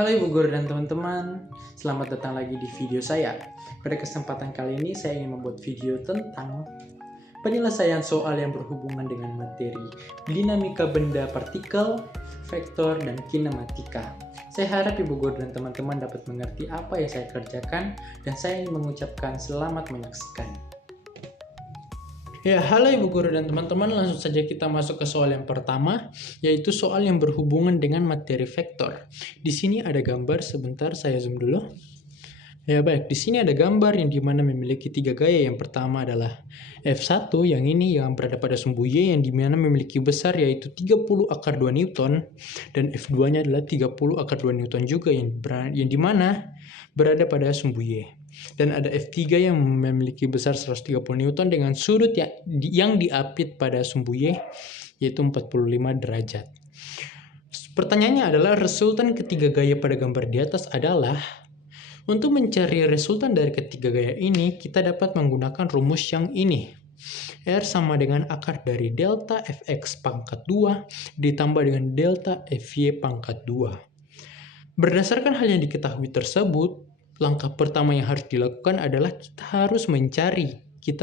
Halo Ibu Guru dan teman-teman, selamat datang lagi di video saya. Pada kesempatan kali ini saya ingin membuat video tentang penyelesaian soal yang berhubungan dengan materi dinamika benda partikel, vektor, dan kinematika. Saya harap Ibu Guru dan teman-teman dapat mengerti apa yang saya kerjakan dan saya ingin mengucapkan selamat menyaksikan. Ya, halo Ibu Guru dan teman-teman, langsung saja kita masuk ke soal yang pertama, yaitu soal yang berhubungan dengan materi vektor. Di sini ada gambar, sebentar saya zoom dulu. Ya baik, di sini ada gambar yang dimana memiliki tiga gaya. Yang pertama adalah F1 yang ini yang berada pada sumbu Y yang dimana memiliki besar yaitu 30 akar 2 Newton, dan F2 nya adalah 30 akar 2 Newton juga yang dimana berada pada sumbu Y. Dan ada F3 yang memiliki besar 130 Newton dengan sudut yang diapit pada sumbu Y yaitu 45 derajat. Pertanyaannya adalah resultan ketiga gaya pada gambar di atas adalah. Untuk mencari resultan dari ketiga gaya ini, kita dapat menggunakan rumus yang ini. R sama dengan akar dari delta Fx pangkat 2 ditambah dengan delta Fy pangkat 2. Berdasarkan hal yang diketahui tersebut, langkah pertama yang harus dilakukan adalah kita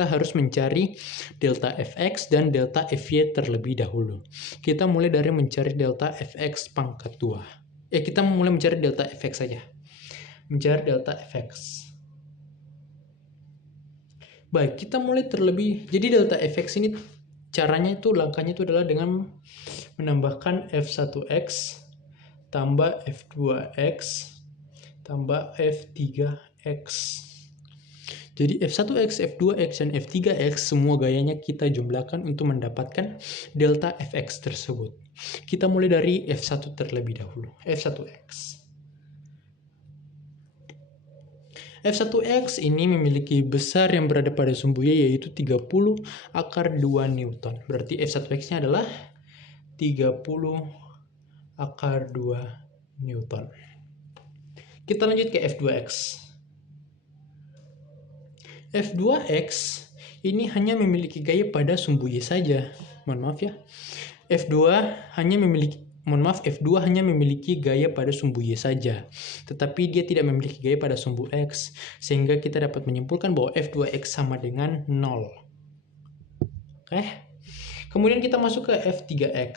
harus mencari delta Fx dan delta Fy terlebih dahulu. Kita mulai dari mencari delta Fx pangkat 2. Kita mulai mencari delta Fx saja. Mencari delta Fx. Baik, kita mulai jadi delta Fx ini caranya itu, langkahnya itu adalah dengan menambahkan F1x tambah F2x tambah F3x. Jadi F1x, F2x, dan F3x semua gayanya kita jumlahkan untuk mendapatkan delta Fx tersebut. Kita mulai dari F1 terlebih dahulu, F1x. F1x ini memiliki besar yang berada pada sumbu Y yaitu 30 akar 2 Newton. Berarti F1x-nya adalah 30 akar 2 Newton. Kita lanjut ke F2x. F2x ini hanya memiliki gaya pada sumbu Y saja. Mohon maaf ya. F2 hanya memiliki gaya pada sumbu Y saja, tetapi dia tidak memiliki gaya pada sumbu X, sehingga kita dapat menyimpulkan bahwa F2X sama dengan 0. Oke. Kemudian kita masuk ke F3X.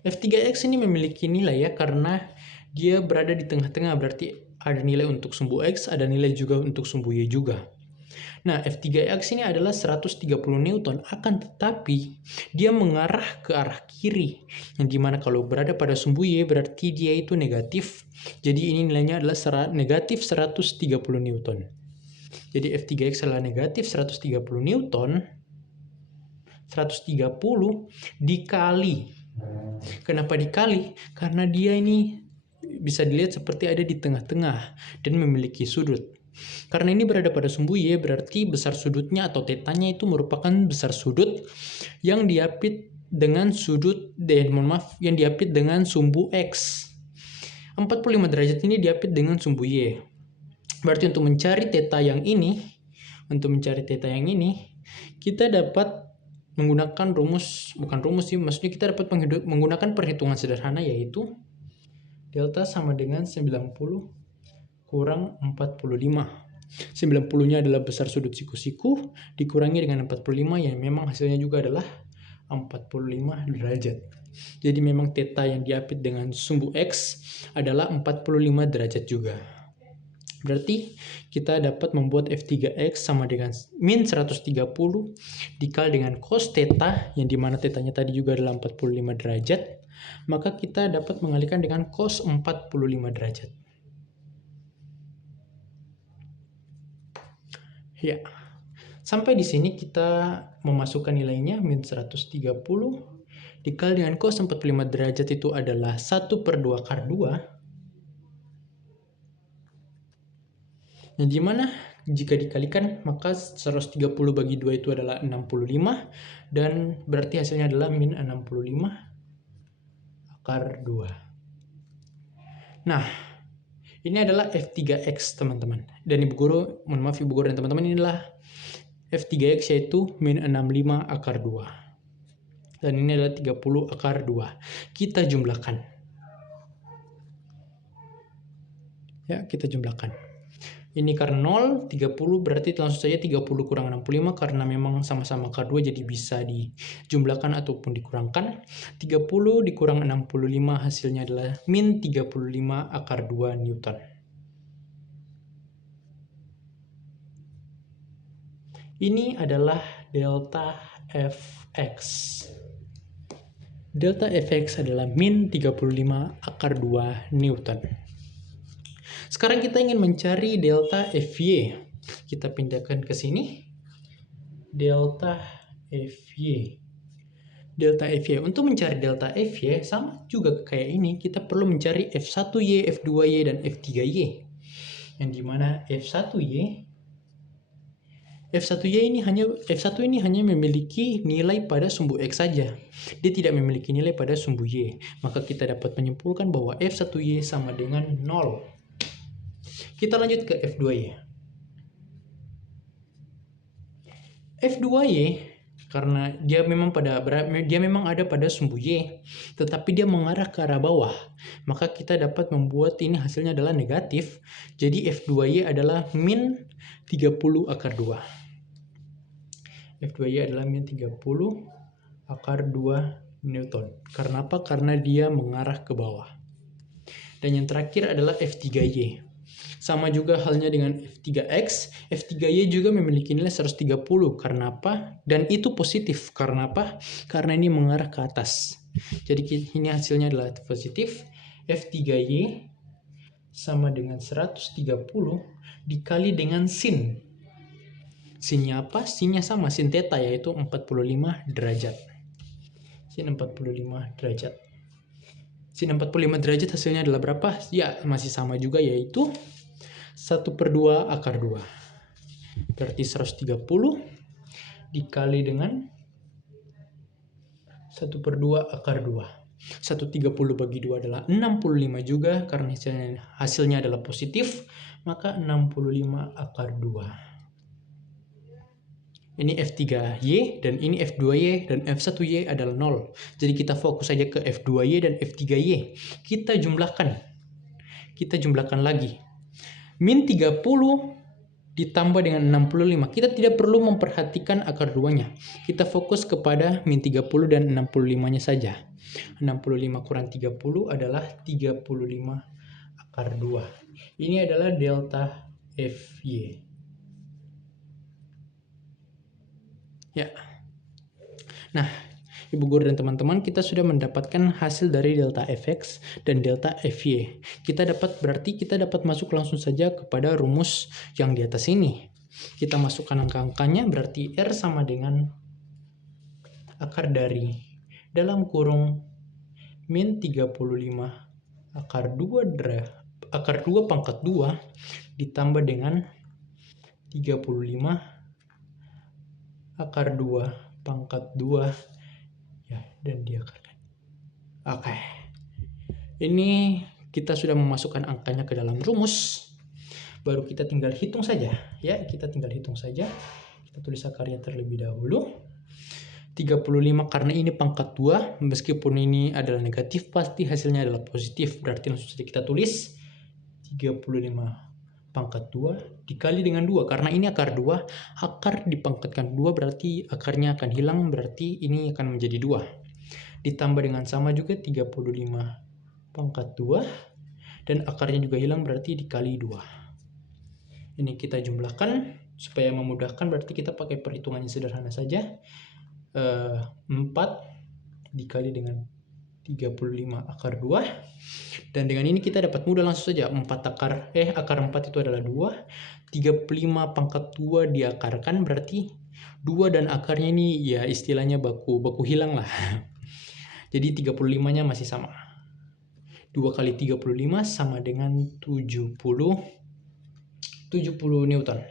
F3X ini memiliki nilai ya, karena dia berada di tengah-tengah, berarti ada nilai untuk sumbu X, ada nilai juga untuk sumbu Y juga. Nah, F3X ini adalah 130 Newton, akan tetapi dia mengarah ke arah kiri, yang dimana kalau berada pada sumbu Y berarti dia itu negatif. Jadi ini nilainya adalah negatif 130 Newton. Jadi F3X adalah negatif 130 Newton. 130 dikali. Kenapa dikali? Karena dia ini bisa dilihat seperti ada di tengah-tengah dan memiliki sudut. Karena ini berada pada sumbu Y, berarti besar sudutnya atau tetanya itu merupakan besar sudut yang diapit dengan yang diapit dengan sumbu X. 45 derajat ini diapit dengan sumbu Y. Berarti untuk mencari theta yang ini, kita dapat menggunakan maksudnya kita dapat menggunakan perhitungan sederhana, yaitu delta sama dengan 90 kurang 45. 90-nya adalah besar sudut siku-siku dikurangi dengan 45 yang memang hasilnya juga adalah 45 derajat. Jadi memang theta yang diapit dengan sumbu X adalah 45 derajat juga. Berarti kita dapat membuat F3X sama dengan min 130 dikali dengan cos theta, yang dimana tetanya tadi juga adalah 45 derajat. Maka kita dapat mengalihkan dengan cos 45 derajat. Ya, sampai di sini kita memasukkan nilainya min 130 dikali dengan cos 45 derajat itu adalah 1/2 akar 2. Yang dimana jika dikalikan maka 130 bagi 2 itu adalah 65, dan berarti hasilnya adalah min 65 akar 2. Nah, ini adalah F3X teman-teman. Dan Ibu Guru dan teman-teman, inilah F3X yaitu min 65 akar 2. Dan ini adalah 30 akar 2. Kita jumlahkan. Ya, kita jumlahkan. Ini karena 0, 30 berarti langsung saja 30 kurang 65 karena memang sama-sama akar 2 jadi bisa dijumlahkan ataupun dikurangkan. 30 dikurang 65 hasilnya adalah min 35 akar 2 Newton. Ini adalah delta Fx. Delta Fx adalah min 35 akar 2 Newton. Sekarang kita ingin mencari delta Fy. Kita pindahkan ke sini. Delta Fy. Delta Fy. Untuk mencari delta Fy sama juga kayak ini. Kita perlu mencari F1Y, F2Y, dan F3Y. Yang dimana F1Y ini hanya memiliki nilai pada sumbu X saja. Dia tidak memiliki nilai pada sumbu Y. Maka kita dapat menyimpulkan bahwa F1Y sama dengan 0. Kita lanjut ke F2Y. F2Y karena dia memang ada pada sumbu Y, tetapi dia mengarah ke arah bawah. Maka kita dapat membuat ini hasilnya adalah negatif. Jadi F2Y adalah min 30 akar 2. F2Y adalah min 30 akar 2 Newton. Karena apa? Karena dia mengarah ke bawah. Dan yang terakhir adalah F3Y. Sama juga halnya dengan F3X, F3Y juga memiliki nilai 130. Karena apa? Dan itu positif. Karena apa? Karena ini mengarah ke atas. Jadi ini hasilnya adalah positif. F3Y sama dengan 130 dikali dengan sin. Sinnya apa? Sinnya sama, sin theta, yaitu 45 derajat. Sin 45 derajat. Sin 45 derajat hasilnya adalah berapa? Ya, masih sama juga, yaitu 1/2 akar 2. Berarti 130 dikali dengan 1/2 akar 2. 130 bagi 2 adalah 65 juga, karena hasilnya adalah positif, maka 65 akar 2. Ini F3Y, dan ini F2Y, dan F1Y adalah 0. Jadi kita fokus saja ke F2Y dan F3Y. Kita jumlahkan lagi. Min 30 ditambah dengan 65. Kita tidak perlu memperhatikan akar 2-nya. Kita fokus kepada min 30 dan 65-nya saja. 65 kurang 30 adalah 35 akar 2. Ini adalah delta Fy. Ya. Nah, Ibu guru dan teman-teman, kita sudah mendapatkan hasil dari delta Fx dan delta Fy. Kita dapat masuk langsung saja kepada rumus yang di atas ini. Kita masukkan angka-angkanya, berarti R sama dengan akar dari dalam kurung min 35 akar 2 pangkat 2 ditambah dengan 35 akar 2 pangkat 2 ya, dan diakarkan. Oke. Ini kita sudah memasukkan angkanya ke dalam rumus. Baru kita tinggal hitung saja, ya. Kita tulis akarnya terlebih dahulu. 35 karena ini pangkat 2, meskipun ini adalah negatif pasti hasilnya adalah positif. Berarti langsung saja kita tulis 35 pangkat 2 dikali dengan 2. Karena ini akar 2, akar dipangkatkan 2 berarti akarnya akan hilang, berarti ini akan menjadi 2. Ditambah dengan sama juga 35 pangkat 2, dan akarnya juga hilang berarti dikali 2. Ini kita jumlahkan supaya memudahkan, berarti kita pakai perhitungannya sederhana saja. 4 dikali dengan 35 akar 2, dan dengan ini kita dapat mudah langsung saja. Akar 4 itu adalah 2, 35 pangkat 2 diakarkan, berarti 2 dan akarnya ini ya istilahnya baku hilang lah. Jadi 35-nya masih sama. 2 kali 35 sama dengan 70 Newton.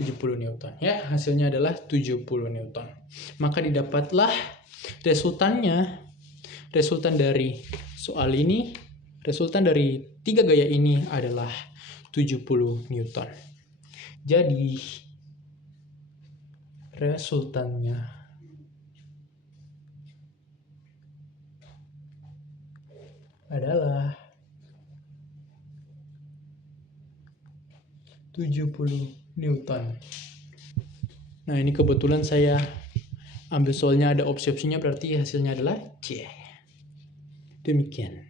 70 Newton. Ya, hasilnya adalah 70 Newton. Maka didapatlah resultan dari soal ini, resultan dari 3 gaya ini adalah 70 Newton. Jadi resultannya adalah 70 Newton. Nah, ini kebetulan saya ambil soalnya ada opsi-opsinya, berarti hasilnya adalah C. Demikian.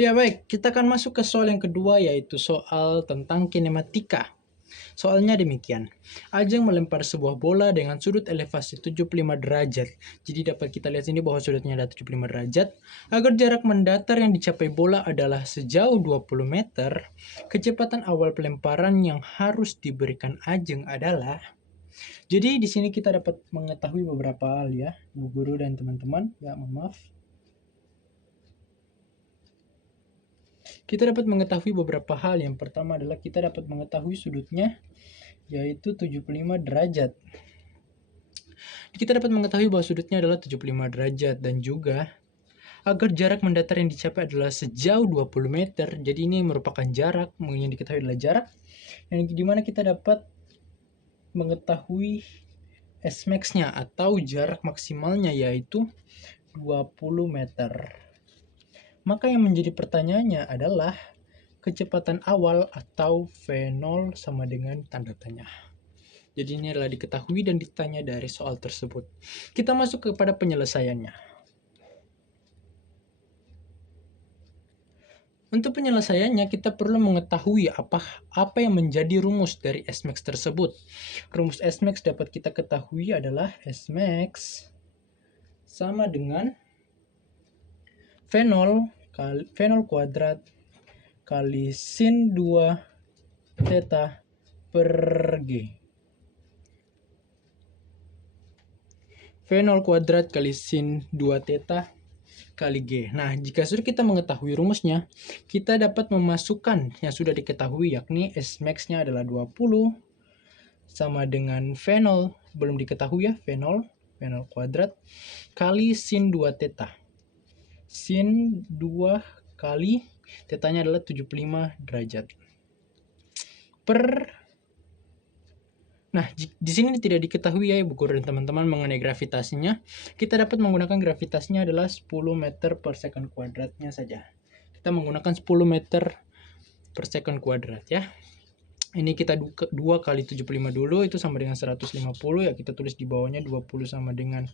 Ya baik, kita akan masuk ke soal yang kedua, yaitu soal tentang kinematika. Soalnya demikian. Ajeng melempar sebuah bola dengan sudut elevasi 75 derajat. Jadi dapat kita lihat sini bahwa sudutnya ada 75 derajat. Agar jarak mendatar yang dicapai bola adalah sejauh 20 meter, kecepatan awal pelemparan yang harus diberikan Ajeng adalah. Jadi di sini kita dapat mengetahui beberapa hal ya, Bu Guru dan teman-teman. Ya, maaf. Kita dapat mengetahui beberapa hal. Yang pertama adalah kita dapat mengetahui sudutnya, yaitu 75 derajat. Kita dapat mengetahui bahwa sudutnya adalah 75 derajat dan juga agar jarak mendatar yang dicapai adalah sejauh 20 meter. Jadi ini merupakan jarak, yang diketahui adalah jarak yang dimana kita dapat mengetahui Smax-nya atau jarak maksimalnya, yaitu 20 meter. Maka yang menjadi pertanyaannya adalah kecepatan awal atau V0 sama dengan tanda tanya. Jadi ini adalah diketahui dan ditanya dari soal tersebut. Kita masuk kepada penyelesaiannya. Untuk penyelesaiannya kita perlu mengetahui apa yang menjadi rumus dari Smax tersebut. Rumus Smax dapat kita ketahui adalah Smax sama dengan V0 kuadrat kali sin 2 theta per G. V0 kuadrat kali sin 2 theta kali G. Nah, jika sudah kita mengetahui rumusnya, kita dapat memasukkan yang sudah diketahui, yakni Smax-nya adalah 20 sama dengan V0, belum diketahui ya, V0 kuadrat kali sin 2 theta. Sin 2 kali tetanya adalah 75 derajat. Nah, di sini tidak diketahui ya Bu Guru dan teman-teman mengenai gravitasinya. Kita dapat menggunakan gravitasinya adalah 10 meter per second kuadratnya saja. Kita menggunakan 10 meter per second kuadrat ya. Ini kita 2 kali 75 dulu, itu sama dengan 150 ya. Kita tulis di bawahnya 20 sama dengan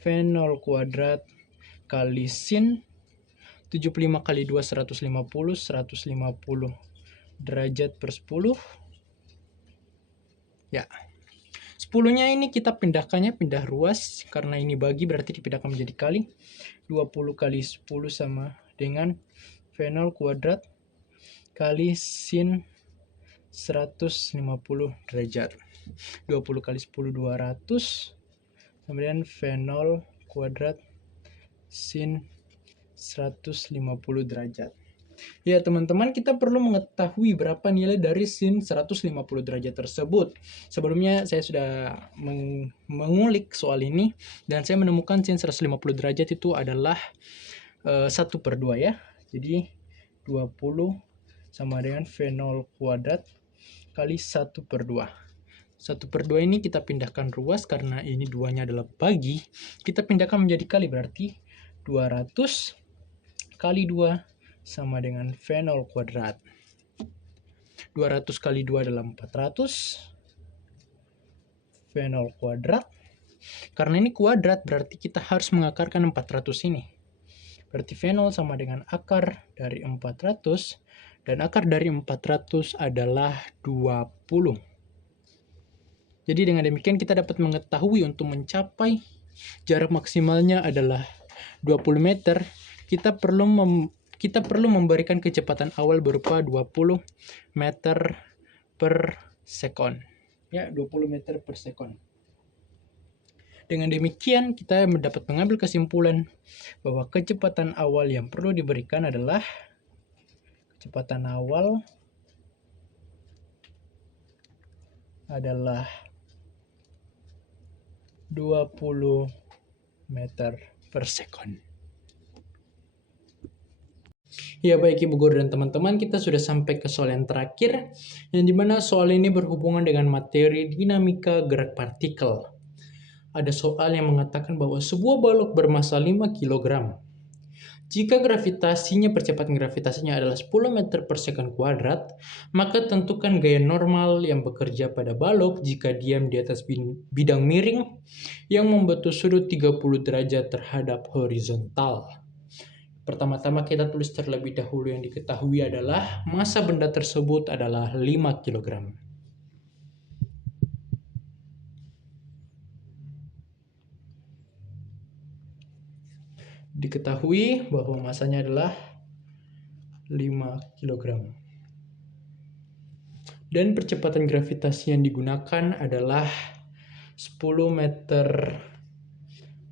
V0 kuadrat kali sin 75 kali 2 150 derajat per 10 ya. 10-nya ini kita pindahkannya, pindah ruas, karena ini bagi berarti dipindahkan menjadi kali. 20 kali 10 sama dengan V0 kuadrat kali sin 150 derajat. 20 kali 10 200, kemudian V0 kuadrat sin 150 derajat. Ya teman-teman, kita perlu mengetahui berapa nilai dari sin 150 derajat tersebut. Sebelumnya saya sudah mengulik soal ini dan saya menemukan sin 150 derajat itu adalah 1/2 ya. Jadi 20 sama dengan V0 kuadrat kali 1/2. 1/2 ini kita pindahkan ruas karena ini duanya adalah bagi. Kita pindahkan menjadi kali, berarti 200 kali 2 sama dengan V0 kuadrat. 200 kali 2 adalah 400. V0 kuadrat. Karena ini kuadrat berarti kita harus mengakarkan 400 ini. Berarti V0 sama dengan akar dari 400. Dan akar dari 400 adalah 20. Jadi dengan demikian kita dapat mengetahui untuk mencapai jarak maksimalnya adalah 20 meter. Kita perlu memberikan kecepatan awal berupa 20 meter per sekon. Ya, 20 meter per sekon. Dengan demikian kita dapat mengambil kesimpulan bahwa kecepatan awal yang perlu diberikan adalah kecepatan awal adalah 20 meter per sekon. Ya baik Ibu Guru dan teman-teman, kita sudah sampai ke soal yang terakhir, yang dimana soal ini berhubungan dengan materi dinamika gerak partikel. Ada soal yang mengatakan bahwa sebuah balok bermassa 5 kg Jika percepatan gravitasinya adalah 10 meter per second kuadrat, maka tentukan gaya normal yang bekerja pada balok jika diam di atas bidang miring yang membentuk sudut 30 derajat terhadap horizontal. Pertama-tama kita tulis terlebih dahulu yang diketahui adalah massa benda tersebut adalah 5 kg. Diketahui bahwa masanya adalah 5 kg. Dan percepatan gravitasi yang digunakan adalah 10 meter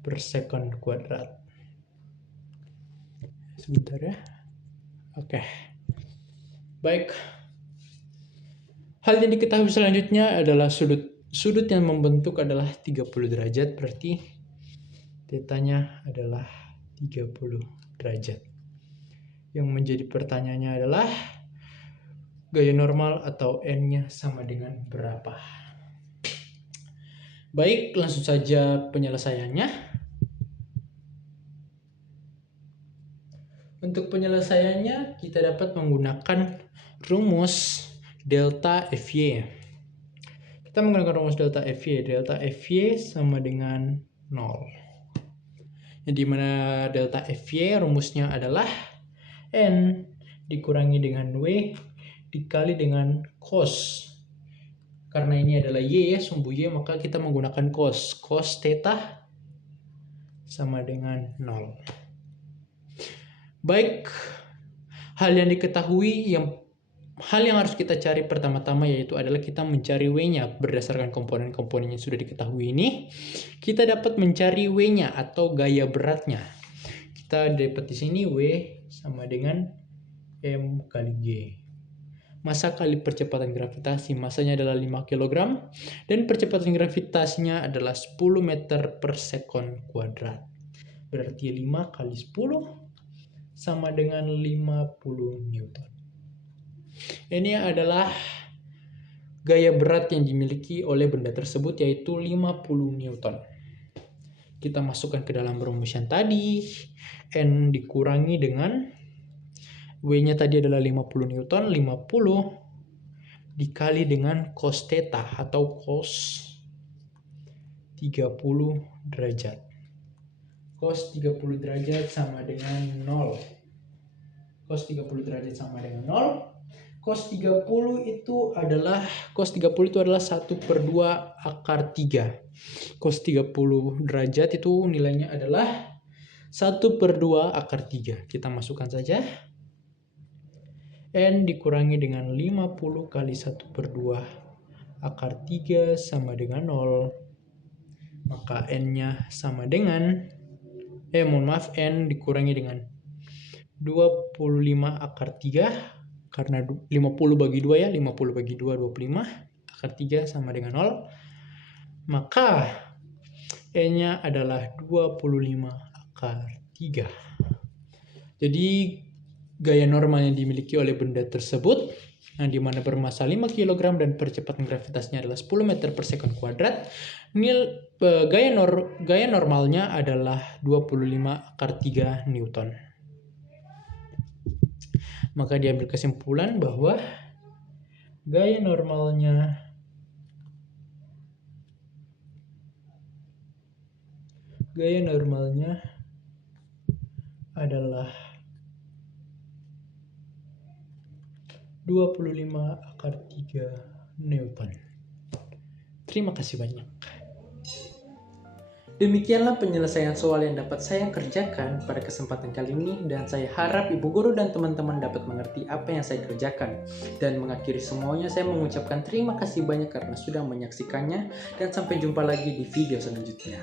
per second kuadrat. Sebentar ya. Oke. Baik. Hal yang diketahui selanjutnya adalah sudut yang membentuk adalah 30 derajat, berarti tetanya adalah 30 derajat. Yang menjadi pertanyaannya adalah gaya normal atau N-nya sama dengan berapa? Baik, langsung saja penyelesaiannya. Untuk penyelesaiannya kita dapat menggunakan rumus delta Fy. Kita menggunakan rumus delta Fy. Delta Fy sama dengan 0. Di mana delta Fy rumusnya adalah N dikurangi dengan W dikali dengan cos. Karena ini adalah Y ya, sumbu Y, maka kita menggunakan cos. Cos theta sama dengan 0. Baik, hal yang harus kita cari pertama-tama yaitu adalah kita mencari W-nya berdasarkan komponen-komponen yang sudah diketahui ini. Kita dapat mencari W-nya atau gaya beratnya. Kita dapat di sini W sama dengan M kali G. Massa kali percepatan gravitasi, massanya adalah 5 kg dan percepatan gravitasinya adalah 10 meter per second kuadrat. Berarti 5 kali 10 sama dengan 50 Newton. Ini adalah gaya berat yang dimiliki oleh benda tersebut yaitu 50 Newton. Kita masukkan ke dalam rumus yang tadi. N dikurangi dengan W-nya tadi adalah 50 Newton. 50 dikali dengan cos theta atau cos 30 derajat. Cos 30 derajat sama dengan 0. Cos 30 derajat sama dengan 0. Cos 30 itu adalah 1/2 akar 3. Cos 30 derajat itu nilainya adalah 1/2 akar 3. Kita masukkan saja. N dikurangi dengan 50 kali 1/2 akar 3 sama dengan 0. Maka N-nya sama dengan N dikurangi dengan 25 akar 3 karena 50 bagi 2 ya, 50 bagi 2 25 akar 3 sama dengan 0. Maka N-nya adalah 25 akar 3. Jadi gaya normal yang dimiliki oleh benda tersebut di mana bermassa 5 kg dan percepatan gravitasinya adalah 10 meter per second kuadrat. Gaya normalnya adalah 25 akar 3 Newton. Maka diambil kesimpulan bahwa gaya normalnya adalah 25 akar 3 Newton. Terima kasih banyak. Demikianlah penyelesaian soal yang dapat saya kerjakan pada kesempatan kali ini dan saya harap ibu guru dan teman-teman dapat mengerti apa yang saya kerjakan. Dan mengakhiri semuanya saya mengucapkan terima kasih banyak karena sudah menyaksikannya dan sampai jumpa lagi di video selanjutnya.